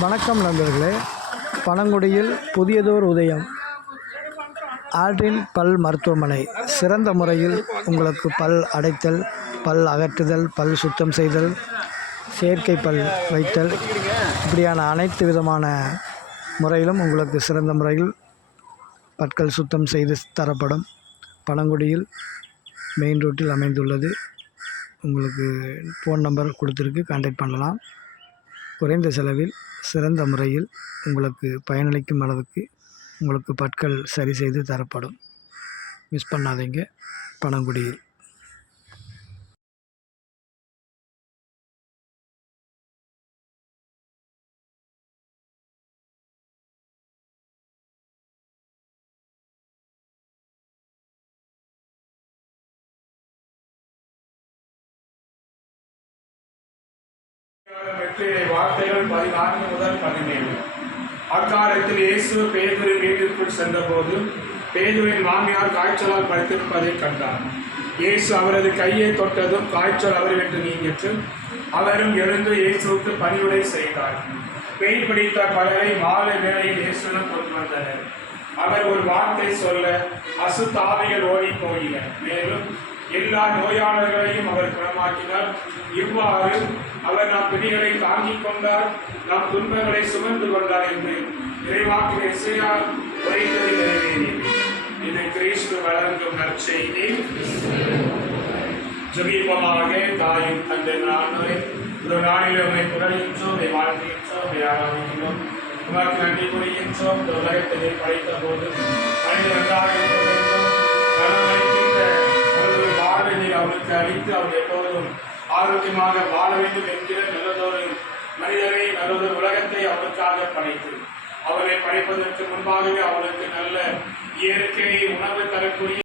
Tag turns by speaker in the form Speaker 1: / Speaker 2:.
Speaker 1: வணக்கம் நண்பர்களே. பனங்குடியில் புதியதோர் உதயம். ஆற்றின் பல் மருத்துவமனை. சிறந்த முறையில் உங்களுக்கு பல் அடைத்தல் பல் அகற்றுதல் பல் சுத்தம் செய்தல் செயற்கை பல் வைத்தல் இப்படியான அனைத்து விதமான முறையிலும் உங்களுக்கு சிறந்த முறையில் பற்கள் சுத்தம் செய்து தரப்படும். பனங்குடியில் மெயின் ரோட்டில் அமைந்துள்ளது. உங்களுக்கு ஃபோன் நம்பர் கொடுத்துருக்கு கான்டாக்ட் பண்ணலாம். குறைந்த செலவில் சிறந்த முறையில் உங்களுக்கு பயனளிக்கும் அளவுக்கு உங்களுக்கு பற்கள் சரி செய்து தரப்படும். மிஸ் பண்ணாதீங்க. பணங்குடியில்.
Speaker 2: வெற்றிலை வார்த்தைகள் பதினான்கு முதல் பதினேழு. அக்காலத்தில் இயேசு பேதுரு வீட்டிற்குள் சென்றபோது பேதுவின் மாமியார் காய்ச்சலால் படுத்திருப்பதைக் கண்டார் இயேசு அவரது கையை தொட்டதும் காய்ச்சல் அவரை விட்டு நீங்கிற்று. அவரும் எழுந்து இயேசுவுக்கு பணிவுரை செய்தார். பெயின் பிடித்த பலரை மாலை வேளையில் இயேசுடன் கொண்டு வந்தனர். அவர் ஒரு வார்த்தை சொல்ல அசுத்தாவிகள் ஓடி போயின. மேலும் எல்லா நோயாளர்களையும் அவர் குணமாக்கினார். இவ்வாறு அவர் நம் பிணிகளை தாங்கிக் கொண்டார் நம் துன்பங்களை சுமந்து கொண்டார் என்று இறைவாக்கு இசையால் உரைத்ததை நிறைவேறியது இது கிறிஸ்து வழங்கும் நற்செய்தி. ஜபீபமாக தாயும் தந்தை நானே ஒரு நாளில் உண்மை புகழ்கின்றோம் உண்மை வாழ்த்துகின்றோம் உண்மை ஆராதிக்கிறோம் உமக்கு நன்றி புரிகின்றோம் உலகத்தை படைத்த போது மனித வைத்து அவர் எப்போதும் ஆரோக்கியமாக வாழ வேண்டும் என்கிற நல்லதொரு மனிதரை நல்லதொரு உலகத்தை அவருக்காக படைத்து அவரை படைப்பதற்கு முன்பாகவே அவருக்கு நல்ல இயற்கை உணவு தரக்கூடிய